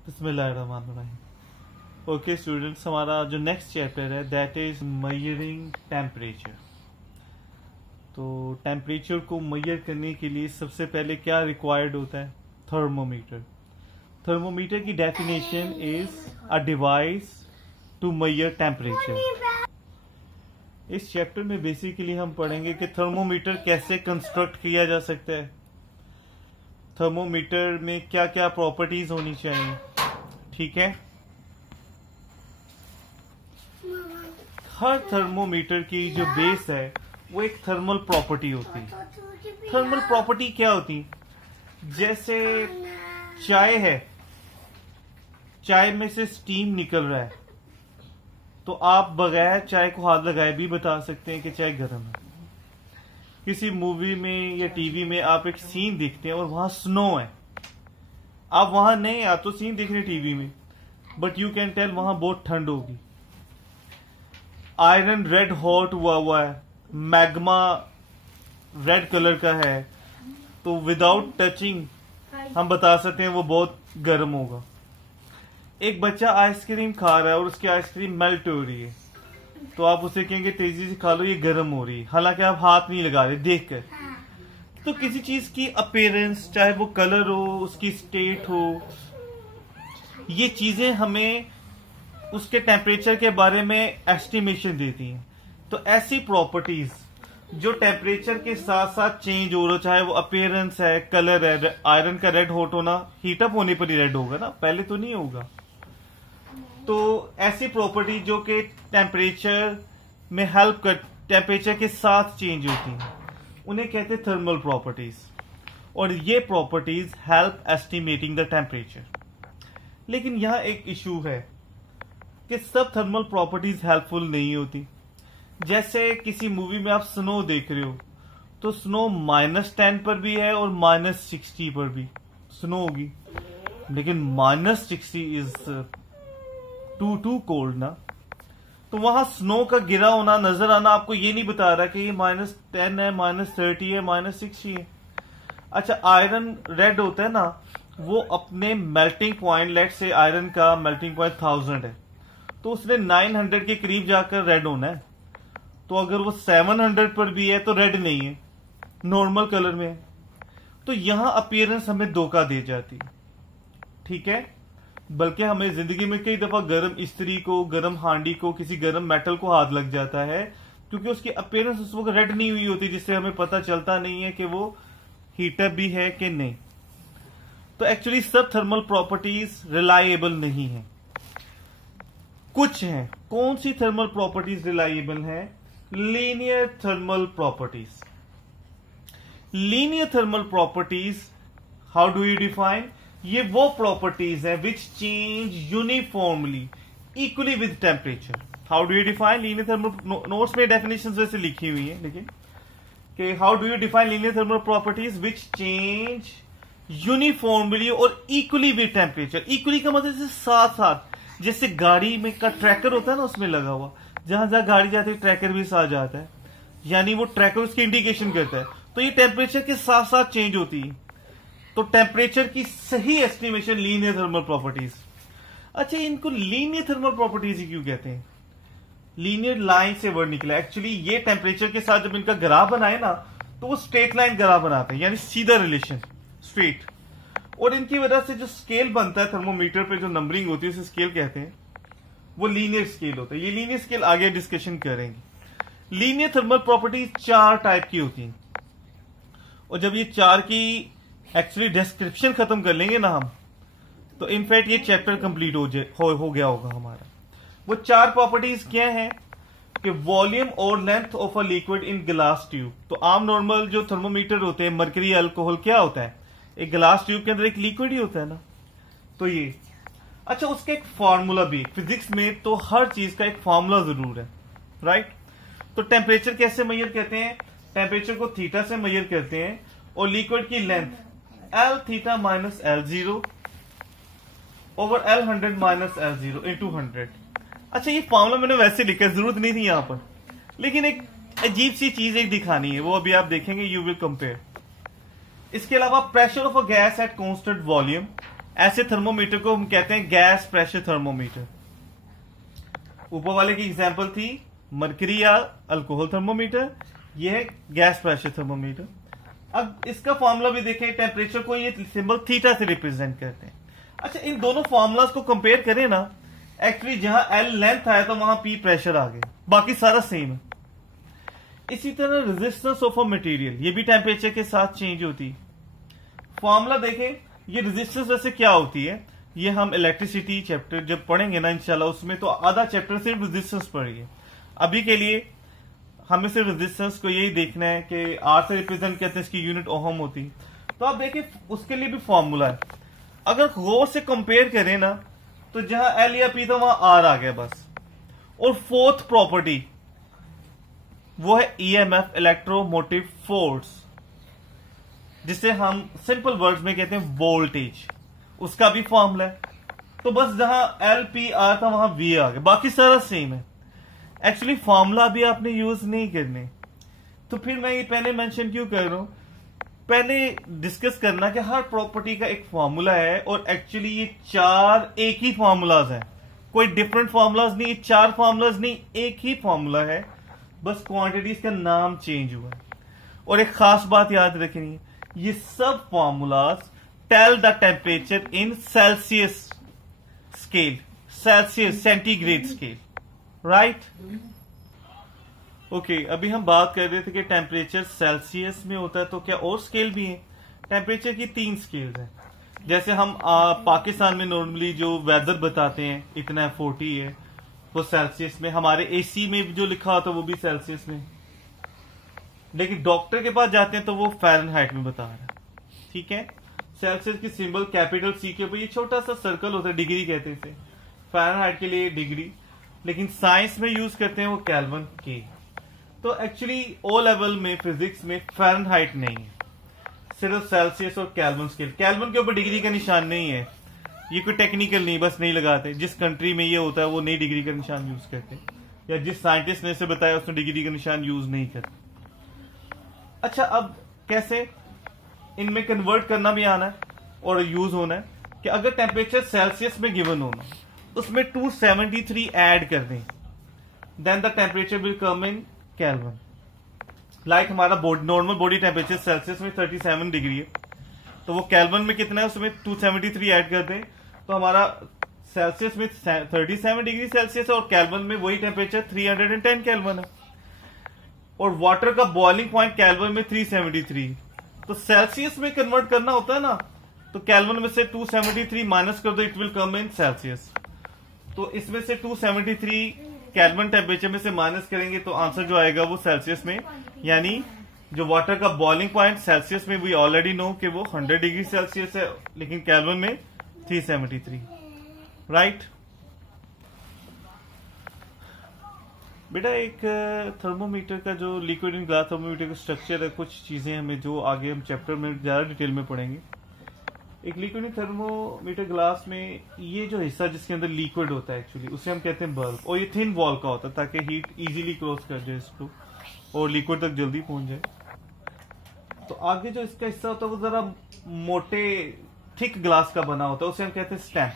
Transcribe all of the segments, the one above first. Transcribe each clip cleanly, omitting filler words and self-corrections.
बिस्मिल्लाहिर्रहमानिर्रहीम। Okay students, हमारा जो नेक्स्ट चैप्टर है दैट इज मेजरिंग टेम्परेचर। तो टेम्परेचर को मेजर करने के लिए सबसे पहले क्या रिक्वायर्ड होता है? थर्मोमीटर। थर्मोमीटर की definition is a device to measure temperature. इस चैप्टर में बेसिकली हम पढ़ेंगे कि थर्मोमीटर कैसे कंस्ट्रक्ट किया जा सकता है, थर्मोमीटर में क्या क्या प्रॉपर्टीज होनी चाहिए। ठीक है, हर थर्मोमीटर की जो बेस है वो एक थर्मल प्रॉपर्टी होती है। थर्मल प्रॉपर्टी क्या होती है? जैसे चाय है, चाय में से स्टीम निकल रहा है, तो आप बगैर चाय को हाथ लगाए भी बता सकते हैं कि चाय गर्म है। किसी मूवी में या टीवी में आप एक सीन देखते हैं और वहां स्नो है, आप वहां नहीं, आप तो सीन देख रहे टीवी में, बट यू कैन टेल वहां बहुत ठंड होगी। आयरन रेड हॉट हुआ है, मैग्मा रेड कलर का है, तो विदाउट टचिंग हम बता सकते हैं वो बहुत गर्म होगा। एक बच्चा आइसक्रीम खा रहा है और उसकी आइसक्रीम मेल्ट हो रही है, तो आप उसे कहेंगे तेजी से खा लो, ये गर्म हो रही है, हालांकि आप हाथ नहीं लगा रहे देखकर। तो किसी चीज की अपीयरेंस, चाहे वो कलर हो, उसकी स्टेट हो, ये चीजें हमें उसके टेम्परेचर के बारे में एस्टिमेशन देती हैं। तो ऐसी प्रॉपर्टीज जो टेम्परेचर के साथ साथ चेंज हो रहा, चाहे वो अपीयरेंस है, कलर है, आयरन का रेड हॉट होना हीटअप होने पर ही रेड होगा ना, पहले तो नहीं होगा। तो ऐसी प्रॉपर्टी जो कि टेम्परेचर में हेल्प कर, टेम्परेचर के साथ चेंज होती हैं, उन्हें कहते हैं थर्मल प्रॉपर्टीज। और ये properties help estimating the temperature. लेकिन यहां एक इशू है कि सब थर्मल प्रॉपर्टीज हेल्पफुल नहीं होती। जैसे किसी मूवी में आप स्नो देख रहे हो, तो स्नो -10 पर भी है और -60 पर भी स्नो होगी, लेकिन -60 इज टू कोल्ड ना। तो वहां स्नो का गिरा होना, नजर आना आपको ये नहीं बता रहा कि ये -10 है, -30 है, -60 है। अच्छा, आयरन रेड होता है ना, वो अपने मेल्टिंग पॉइंट, लेट से आयरन का मेल्टिंग पॉइंट 1000 है, तो उसने 900 के करीब जाकर रेड होना है। तो अगर वो 700 पर भी है तो रेड नहीं है, नॉर्मल कलर में है। तो यहां अपीयरेंस हमें धोखा दे जाती है। ठीक है, बल्कि हमें जिंदगी में कई दफा गर्म इस्त्री को, गर्म हांडी को, किसी गर्म मेटल को हाथ लग जाता है, क्योंकि उसकी अपीयरेंस उस वक्त रेड नहीं हुई होती, जिससे हमें पता चलता नहीं है कि वो हीटअप भी है कि नहीं। तो एक्चुअली सब थर्मल प्रॉपर्टीज रिलायबल नहीं है, कुछ हैं। कौन सी थर्मल प्रॉपर्टीज रिलायबल हैं? Linear thermal properties. Linear thermal properties, how do you define? ये वो प्रॉपर्टीज हैं which change uniformly equally with temperature. How do you define linear thermal? Notes में डेफिनेशन वैसे लिखी हुई है, लेकिन कि how do you define linear thermal properties which change uniformly और इक्वली विद टेम्परेचर। इक्वली का मतलब साथ साथ, जैसे गाड़ी में का ट्रैकर होता है ना, उसमें लगा हुआ, जहां जहां गाड़ी जाती है ट्रैकर भी साथ जाता है, यानी वो ट्रैकर उसकी इंडिकेशन करता है। तो ये टेम्परेचर के साथ साथ चेंज होती है, तो टेम्परेचर की सही एस्टिमेशन लीनियर थर्मल प्रॉपर्टीज। अच्छा, इनको लीनियर थर्मल प्रॉपर्टीज क्यों कहते हैं? लीनियर लाइन से वर्ड निकला। एक्चुअली ये टेम्परेचर के साथ जब इनका ग्राफ बनाए ना, तो वो स्ट्रेट लाइन ग्राफ बनाते हैं, यानी सीधा रिलेशन, स्ट्रेट। और इनकी वजह से जो स्केल बनता है थर्मोमीटर पे, जो नंबरिंग होती है उसे स्केल कहते हैं, वो लीनियर स्केल होता है। ये लीनियर स्केल आगे डिस्कशन करेंगे। लीनियर थर्मल प्रॉपर्टीज 4 टाइप की होती हैं, और जब ये 4 की एक्चुअली डिस्क्रिप्शन खत्म कर लेंगे ना हम, तो इनफैक्ट ये चैप्टर कंप्लीट हो गया होगा हमारा। वो 4 प्रॉपर्टीज क्या हैं? कि वॉल्यूम और length of a liquid in glass tube. तो आम नॉर्मल जो थर्मोमीटर होते हैं, मर्करी अल्कोहल क्या होता है? एक ग्लास ट्यूब के अंदर एक लिक्विड ही होता है ना, तो ये। अच्छा, उसका एक फार्मूला भी, फिजिक्स में तो हर चीज का एक फार्मूला जरूर है, राइट? तो टेम्परेचर कैसे मेजर करते हैं? टेम्परेचर को थीटा से मेजर करते हैं, और लिक्विड की length L theta minus L0 over L100 minus L0 into 100। अच्छा, ये फॉर्मूला मैंने वैसे लिखा, जरूरत नहीं थी यहां पर, लेकिन एक अजीब सी चीज एक दिखानी है, वो अभी आप देखेंगे, यू विल कंपेयर। इसके अलावा pressure of a gas at constant volume, ऐसे थर्मोमीटर को हम कहते हैं गैस प्रेशर थर्मोमीटर। ऊपर वाले की एग्जांपल थी मरकरी या अल्कोहल थर्मोमीटर, यह है गैस प्रेशर थर्मोमीटर। अब इसका फॉर्मूला भी देखें, टेम्परेचर को ये सिंबल थीटा से रिप्रेजेंट करते हैं। अच्छा, इन दोनों फॉर्मूलाज को कंपेयर करें ना, एक्चुअली जहां एल लेंथ आया तो वहां पी प्रेशर आ गया, बाकी सारा सेम है। इसी तरह रेजिस्टेंस ऑफ अ मटेरियल, ये भी टेम्परेचर के साथ चेंज होती है। फॉर्मूला देखें, ये रेजिस्टेंस वैसे क्या होती है, ये हम इलेक्ट्रिसिटी चैप्टर जब पढ़ेंगे ना इंशाल्लाह, उसमें तो आधा चैप्टर सिर्फ रेजिस्टेंस पढ़ेंगे। अभी के लिए हमें सिर्फ रेजिस्टेंस को यही देखना है कि आर से रिप्रेजेंट करते हैं, इसकी यूनिट ओहम होती। तो आप देखिए उसके लिए भी फॉर्मूला है। अगर गौर से कंपेयर करें ना, तो जहां एल या पी था वहां आर आ गया बस। और फोर्थ प्रॉपर्टी वो है ईएमएफ, इलेक्ट्रोमोटिव फोर्स, जिसे हम सिंपल वर्ड्स में कहते हैं वोल्टेज, उसका भी फॉर्मूला है। तो बस जहां एल पी आर था वहां वी आ गया, बाकी सारा सेम है। एक्चुअली फॉर्मूला भी आपने यूज नहीं करने, तो फिर मैं ये पहले मेंशन क्यों कर रहा हूं, पहले डिस्कस करना कि हर प्रॉपर्टी का एक फॉर्मूला है, और एक्चुअली ये चार एक ही फॉर्मूलाज है, कोई डिफरेंट फॉर्मूलाज नहीं, चार फॉर्मूलाज नहीं, एक ही फॉर्मूला है, बस क्वांटिटीज का नाम चेंज हुआ है। और एक खास बात याद रखनी है, ये सब formulas tell the temperature in Celsius scale, Celsius centigrade scale, right. Okay, अभी हम बात कर रहे थे कि टेम्परेचर सेल्सियस में होता है, तो क्या और स्केल भी है? टेम्परेचर की 3 स्केल्स हैं। जैसे हम पाकिस्तान में नॉर्मली जो वेदर बताते हैं इतना 40 है, वो सेल्सियस में, हमारे एसी में जो लिखा होता है वो भी सेल्सियस में, लेकिन डॉक्टर के पास जाते हैं तो वो फ़ारेनहाइट में बता रहा है, ठीक है। सेल्सियस की सिंबल कैपिटल सी के ऊपर ये छोटा सा सर्कल होता है, डिग्री कहते हैं इसे, फ़ारेनहाइट के लिए डिग्री, लेकिन साइंस में यूज करते हैं वो केल्विन के। तो एक्चुअली ओ लेवल में फिजिक्स में फ़ारेनहाइट नहीं है, सिर्फ सेल्सियस और केल्विन स्केल। केल्विन के ऊपर डिग्री का निशान नहीं है, ये कोई टेक्निकल नहीं, बस नहीं लगाते। जिस कंट्री में ये होता है वो नई डिग्री का निशान यूज करते, या जिस साइंटिस्ट ने इसे बताया उसने डिग्री का निशान यूज नहीं करते। अच्छा, अब कैसे इनमें कन्वर्ट करना भी आना है और यूज होना है कि अगर टेम्परेचर सेल्सियस में गिवन होना, उसमें 273 ऐड कर दें, then the temperature will come in Kelvin. Like हमारा नॉर्मल बॉडी टेम्परेचर सेल्सियस में 37 डिग्री है, तो वो केल्विन में कितना है, उसमें 273 ऐड कर दें, तो हमारा सेल्सियस में 37 डिग्री सेल्सियस है और केल्विन में वही टेम्परेचर 310 केल्विन है। और वाटर का बॉइलिंग पॉइंट केल्विन में 373, तो सेल्सियस में कन्वर्ट करना होता है ना, तो केल्विन में से 273 माइनस कर दो, it will come in Celsius. तो इसमें से 273 केल्विन टेम्परेचर में से माइनस करेंगे तो आंसर जो आएगा वो सेल्सियस में, यानी जो वाटर का बॉइलिंग पॉइंट सेल्सियस में वी ऑलरेडी नो कि वो 100 डिग्री सेल्सियस है, लेकिन केल्विन में 373, राइट। बेटा एक थर्मोमीटर का जो लिक्विड इन ग्लास थर्मोमीटर का स्ट्रक्चर है, कुछ चीजें हमें जो आगे हम चैप्टर में ज्यादा डिटेल में पढ़ेंगे। एक लिक्विड इन थर्मोमीटर ग्लास में ये जो हिस्सा जिसके अंदर लिक्विड होता है एक्चुअली उसे हम कहते हैं बल्ब, और ये थिन वॉल का होता है ताकि हीट इजीली क्रॉस कर जाए इसको और लिक्विड तक जल्दी पहुंच जाए। तो आगे जो इसका हिस्सा होता है वो जरा मोटे थिक ग्लास का बना होता है, उसे हम कहते हैं स्टेम।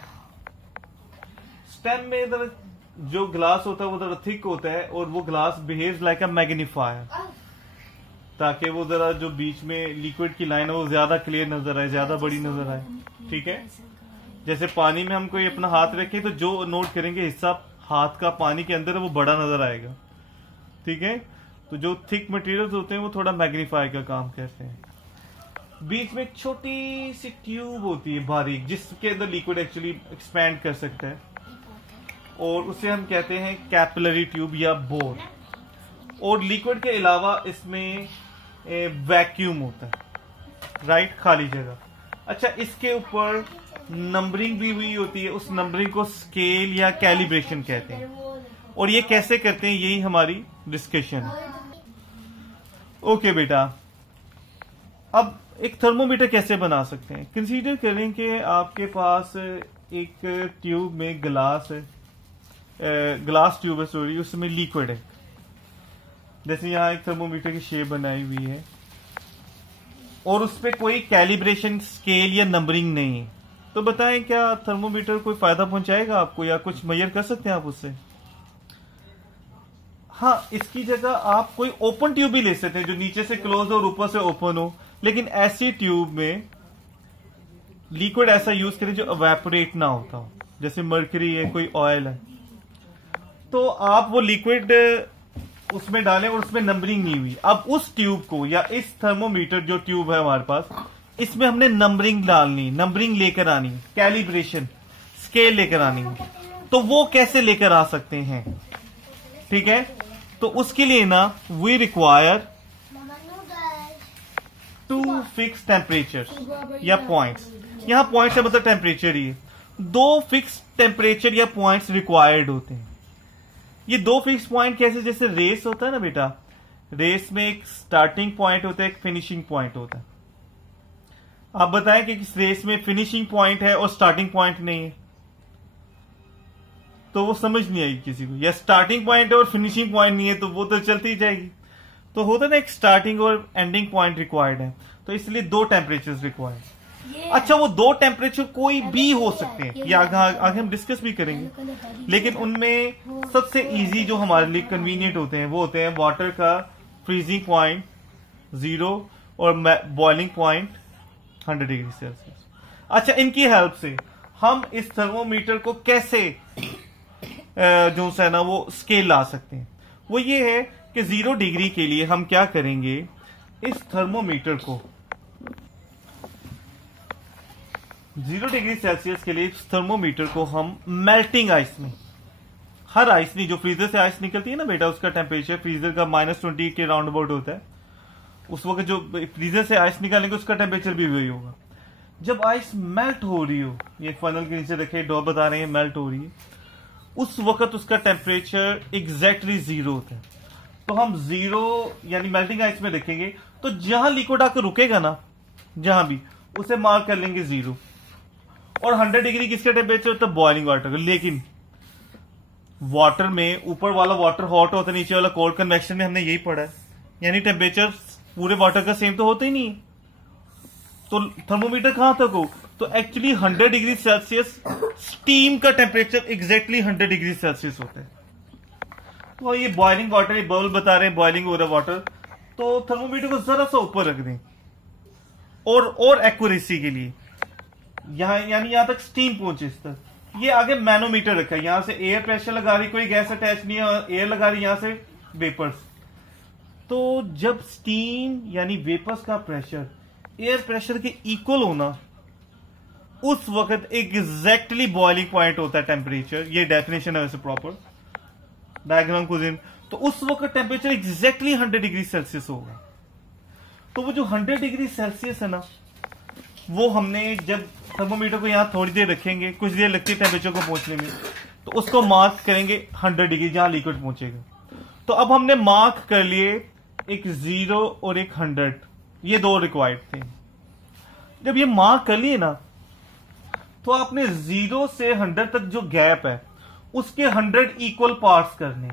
स्टेम में जरा जो ग्लास होता है वो जरा थिक होता है और वो ग्लास बिहेव्स लाइक अ मैग्नीफायर, ताकि वो जरा जो बीच में लिक्विड की लाइन है वो ज्यादा क्लियर नजर आए, ज्यादा बड़ी नजर आए, ठीक है। जैसे पानी में हम कोई अपना हाथ रखें तो जो नोट करेंगे हिस्सा हाथ का पानी के अंदर है वो बड़ा नजर आएगा, ठीक है। तो जो थिक मटेरियल्स होते हैं वो थोड़ा मैग्नीफाई का काम करते हैं। बीच में एक छोटी सी ट्यूब होती है बारीक, जिसके अंदर लिक्विड एक्चुअली एक्सपैंड कर सकता है, और उसे हम कहते हैं कैपिलरी ट्यूब या बोर। और लिक्विड के अलावा इसमें वैक्यूम होता है, राइट, खाली जगह। अच्छा, इसके ऊपर नंबरिंग भी हुई होती है, उस नंबरिंग को स्केल या कैलिब्रेशन कहते हैं, और ये कैसे करते हैं यही हमारी डिस्कशन है। ओके बेटा, अब एक थर्मोमीटर कैसे बना सकते हैं। कंसीडर करें कि आपके पास एक ट्यूब में ग्लास ट्यूब है, सॉरी, उसमें लिक्विड है। जैसे यहां एक थर्मोमीटर की शेप बनाई हुई है और उस पर कोई कैलिब्रेशन स्केल या नंबरिंग नहीं है, तो बताएं क्या थर्मोमीटर कोई फायदा पहुंचाएगा आपको या कुछ मेजर कर सकते हैं आप उससे? हाँ, इसकी जगह आप कोई ओपन ट्यूब भी ले सकते हैं जो नीचे से क्लोज हो और ऊपर से ओपन हो, लेकिन ऐसी ट्यूब में लिक्विड ऐसा यूज करें जो इवेपोरेट ना होता हो, जैसे मर्करी है, कोई ऑयल है। तो आप वो लिक्विड उसमें डालें और उसमें नंबरिंग नहीं हुई। अब उस ट्यूब को या इस थर्मोमीटर जो ट्यूब है हमारे पास, इसमें हमने नंबरिंग डालनी, नंबरिंग लेकर आनी, कैलिब्रेशन स्केल लेकर आनी। तो वो कैसे लेकर आ सकते हैं? ठीक है, तो उसके लिए ना वी रिक्वायर 2 फिक्स टेम्परेचर या पॉइंट्स। यहां पॉइंट्स है मतलब टेम्परेचर ही है। 2 फिक्स टेम्परेचर या पॉइंट्स रिक्वायर्ड होते हैं। ये 2 फिक्स पॉइंट कैसे? जैसे रेस होता है ना बेटा, रेस में एक स्टार्टिंग पॉइंट होता है, एक फिनिशिंग पॉइंट होता है। आप बताएं कि इस रेस में फिनिशिंग पॉइंट है और स्टार्टिंग पॉइंट नहीं है, तो वो समझ नहीं आएगी किसी को। या स्टार्टिंग पॉइंट है और फिनिशिंग पॉइंट नहीं है, तो वो तो चलती ही जाएगी। तो होता है ना, एक स्टार्टिंग और एंडिंग पॉइंट रिक्वायर्ड है, तो इसलिए 2 टेम्परेचर रिक्वायर्ड। अच्छा, वो 2 टेम्परेचर कोई भी हो सकते हैं, ये आगे हम डिस्कस भी करेंगे, लेकिन उनमें सबसे इजी जो हमारे लिए कन्वीनियंट होते हैं वो होते हैं वाटर का फ्रीजिंग पॉइंट 0 और बॉइलिंग पॉइंट 100 डिग्री सेल्सियस। अच्छा, इनकी हेल्प से हम इस थर्मोमीटर को कैसे जो है ना वो स्केल ला सकते हैं। वो ये है कि 0 डिग्री के लिए हम क्या करेंगे, इस थर्मोमीटर को 0 डिग्री सेल्सियस के लिए इस थर्मोमीटर को हम मेल्टिंग आइस में, हर आइस नहीं, जो फ्रीजर से आइस निकलती है ना बेटा, उसका टेम्परेचर फ्रीजर का -20 के राउंड अबाउट होता है। उस वक्त जो फ्रीजर से आइस निकालेंगे उसका टेम्परेचर भी वही होगा। जब आइस मेल्ट हो रही हो, ये फनल के नीचे रखे डॉ बता रहे हैं मेल्ट हो रही है, उस वक्त उसका टेम्परेचर एग्जैक्टली 0 होता है। तो हम 0 यानी मेल्टिंग आइस में रखेंगे, तो जहां लिक्विड आकर रुकेगा ना, जहां भी, उसे मार्क कर लेंगे 0। और 100 डिग्री किसका टेम्परेचर होता है? बॉइलिंग वाटर का। लेकिन वाटर में ऊपर वाला वाटर हॉट होता है, नीचे वाला कोल्ड। कन्वेक्शन में हमने यही पढ़ा है, यानी टेम्परेचर पूरे वाटर का सेम तो होता ही नहीं है। तो थर्मोमीटर कहां तक हो? तो एक्चुअली 100 डिग्री सेल्सियस स्टीम का टेम्परेचर एग्जैक्टली 100 डिग्री सेल्सियस होता है। तो ये बॉइलिंग वाटर, ये बबल बता रहे हैं बॉइलिंग हो रहा वाटर, तो थर्मोमीटर को जरा सा ऊपर रख दें और एक्यूरेसी के लिए, यहां यानी यहां तक स्टीम पहुंचे इस तक। ये आगे मैनोमीटर रखा है, यहां से एयर प्रेशर लगा रही, कोई गैस अटैच नहीं है, एयर लगा रही, यहां से वेपर्स। तो जब स्टीम यानी वेपर्स का प्रेशर एयर प्रेशर के इक्वल होना, उस वक्त एग्जैक्टली बॉइलिंग पॉइंट होता है टेम्परेचर। ये डेफिनेशन है वैसे प्रॉपर डायग्राम को दिन। तो उस वक्त टेम्परेचर एग्जैक्टली 100 डिग्री सेल्सियस होगा। तो वो जो 100 डिग्री सेल्सियस है ना, वो हमने जब थर्मोमीटर को यहां थोड़ी देर रखेंगे, कुछ देर लगती है टेम्परेचर को पहुंचने में, तो उसको मार्क करेंगे 100 डिग्री जहां लिक्विड पहुंचेगा। तो अब हमने मार्क कर लिए एक 0 और एक 100, ये 2 रिक्वायर्ड थे। जब ये मार्क कर लिए ना, तो आपने 0 से 100 तक जो गैप है उसके 100 इक्वल पार्ट्स करने।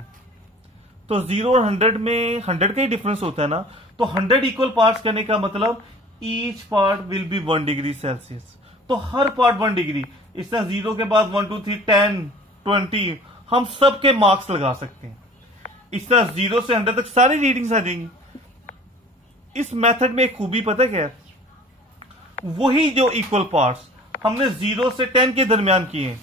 तो 0 और 100 में 100 का ही डिफरेंस होता है ना, तो 100 इक्वल पार्ट्स करने का मतलब each part will be 1 degree Celsius. तो हर पार्ट 1 डिग्री। इस तरह 0 के बाद 1 2 3 10 20 हम सबके मार्क्स लगा सकते हैं। इस तरह 0 से 100 तक सारी रीडिंग्स आ जाएंगी। इस मेथड में एक खूबी पता क्या है, वही जो इक्वल पार्ट्स हमने 0 से 10 के दरमियान किए,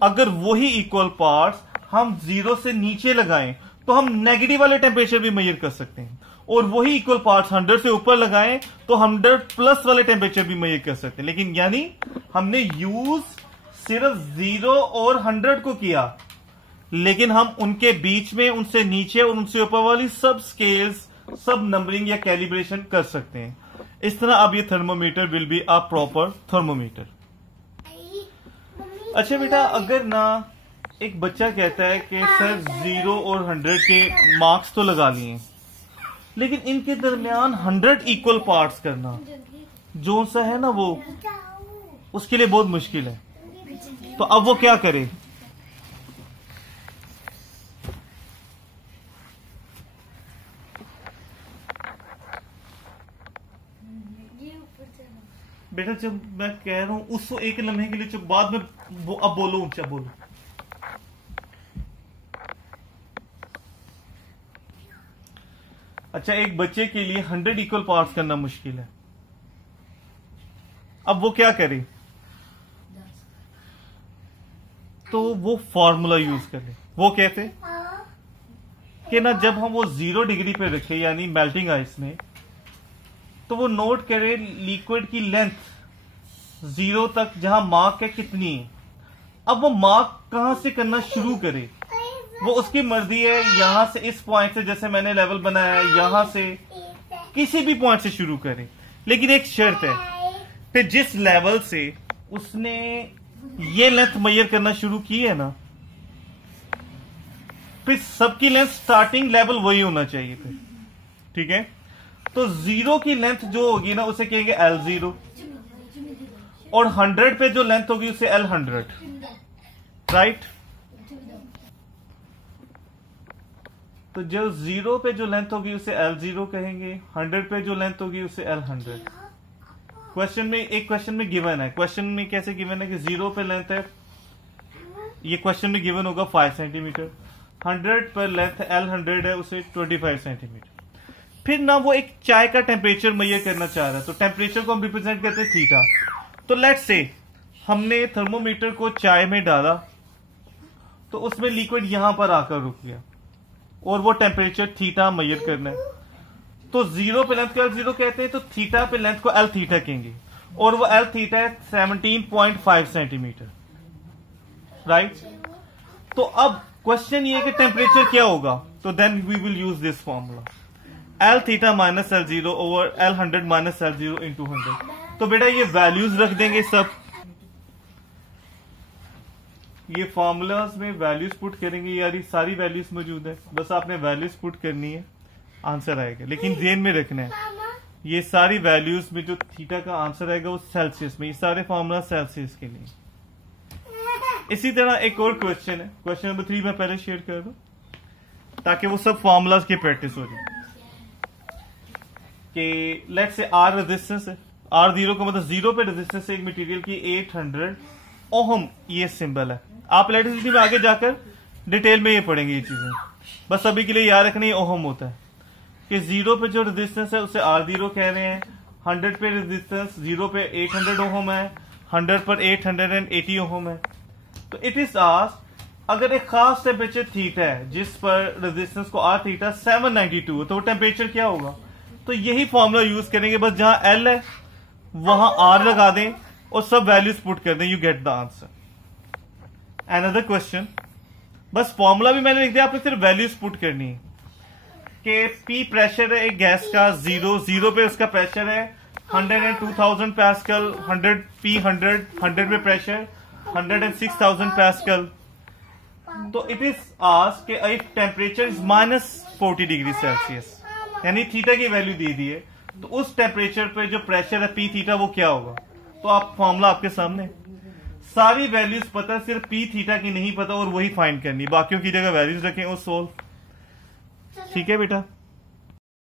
अगर वही इक्वल पार्ट्स हम 0 से नीचे लगाएं तो हम नेगेटिव वाले टेम्परेचर भी मेजर कर सकते हैं, और वही इक्वल पार्ट्स 100 से ऊपर लगाएं तो 100 प्लस वाले टेम्परेचर भी मेजर कर सकते हैं। लेकिन यानी हमने यूज सिर्फ 0 और 100 को किया, लेकिन हम उनके बीच में, उनसे नीचे और उनसे ऊपर वाली सब स्केल्स, सब नंबरिंग या कैलिब्रेशन कर सकते हैं। इस तरह अब ये thermometer will be a proper thermometer. अच्छा बेटा, अगर ना एक बच्चा कहता है कि सर 0 और 100 के मार्क्स तो लगा लिए, लेकिन इनके दरमियान 100 इक्वल पार्ट्स करना जो सा है ना, वो उसके लिए बहुत मुश्किल है। तो अब वो क्या करे? बेटा जब मैं कह रहा हूं उस एक लम्हे के लिए, जब बाद में अब बोलो, ऊंचा बोलो। अच्छा, एक बच्चे के लिए 100 इक्वल पार्ट्स करना मुश्किल है, अब वो क्या करे? तो वो फॉर्मूला यूज कर ले। वो कहते कि ना, जब हम वो 0 डिग्री पे रखे यानी मेल्टिंग आइस में, तो वो नोट करे लिक्विड की लेंथ 0 तक जहां मार्क है कितनी है। अब वो मार्क कहां से करना शुरू करे वो उसकी मर्जी है। यहां से, इस पॉइंट से, जैसे मैंने लेवल बनाया है, यहां से किसी भी पॉइंट से शुरू करे, लेकिन एक शर्त है, फिर जिस लेवल से उसने ये लेंथ मेजर करना शुरू की है ना, फिर सबकी लेंथ स्टार्टिंग लेवल वही होना चाहिए फिर, ठीक है। तो 0 की लेंथ जो होगी ना उसे कहेंगे L0, और 100 पे जो लेंथ होगी उसे L100, राइट। तो जो 0 पे जो लेंथ होगी उसे L0 कहेंगे, 100 पे जो लेंथ होगी उसे L100। क्वेश्चन में, एक क्वेश्चन में गिवन है, क्वेश्चन में कैसे गिवन है कि 0 पे लेंथ है, ये क्वेश्चन में गिवन होगा 5 सेंटीमीटर, 100 पर लेंथ L100 है उसे 25 सेंटीमीटर। फिर ना वो एक चाय का टेम्परेचर मेजर करना चाह रहा है, तो टेम्परेचर को हम रिप्रेजेंट करते हैं थीटा। तो लेट्स से हमने थर्मोमीटर को चाय में डाला, तो उसमें लिक्विड यहां पर आकर रुक गया, और वो टेम्परेचर थीटा मेजर करना है। तो 0 पे लेंथ को L0 कहते हैं, तो थीटा पे लेंथ को L थीटा कहेंगे, और वो L थीटा है 17.5 सेंटीमीटर, राइट। तो अब क्वेश्चन ये है कि टेम्परेचर क्या होगा, तो then we will use this formula, L theta minus L0 over L100 minus L0 into 100। तो बेटा ये वैल्यूज रख देंगे सब, ये फॉर्मूलाज में वैल्यूज पुट करेंगे, यार ये सारी वैल्यूज मौजूद है, बस आपने वैल्यूज पुट करनी है, आंसर आएगा। लेकिन ध्यान में रखना है, ये सारी वैल्यूज में जो थीटा का आंसर आएगा वो सेल्सियस में, ये सारे फॉर्मूला सेल्सियस के लिए। इसी तरह एक और क्वेश्चन है, क्वेश्चन नंबर 3 मैं पहले शेयर कर दूं ताकि वो सब फॉर्मूलाज की प्रैक्टिस हो जाए। कि लेट से R रेजिस्टेंस है, R0 का मतलब 0 पे रेजिस्टेंस है एक मटेरियल की 800 ओहम, ये सिंबल है। आप इलेक्ट्रिसिटी में आगे जाकर डिटेल में ये पढ़ेंगे ये चीजें, बस अभी के लिए याद रखना ये ओहम होता है कि 0 पे जो रेजिस्टेंस है उसे R0 कह रहे हैं, 100 पे रेजिस्टेंस 0 पे 800 ओहम है, 100 पर 880 ओहम है। तो इट इज आस्क्ड अगर एक खास टेम्परेचर थीटा है जिस पर रेजिस्टेंस को R थीटा 792 है, तो वो टेम्परेचर क्या होगा? तो यही फॉर्मूला यूज करेंगे, बस जहां L है वहां R लगा दें और सब वैल्यूज पुट कर दें, you get the answer. Another question, बस फॉर्मूला भी मैंने लिख दिया, आपने सिर्फ वैल्यूज पुट करनी है कि P प्रेशर है एक गैस का, 0 पे उसका प्रेशर है 102,000 पास्कल, 100 पे प्रेशर 106,000 पास्कल। तो इट इज आस्क्ड कि if temperature is -40 degree Celsius, यानी थीटा की वैल्यू दे दी है, तो उस टेम्परेचर पे जो प्रेशर है P थीटा वो क्या होगा? तो आप फॉर्मूला आपके सामने, सारी वैल्यूज पता, सिर्फ P थीटा की नहीं पता और वही फाइंड करनी, बाकियों की जगह वैल्यूज रखें और सोल्व। ठीक है बेटा।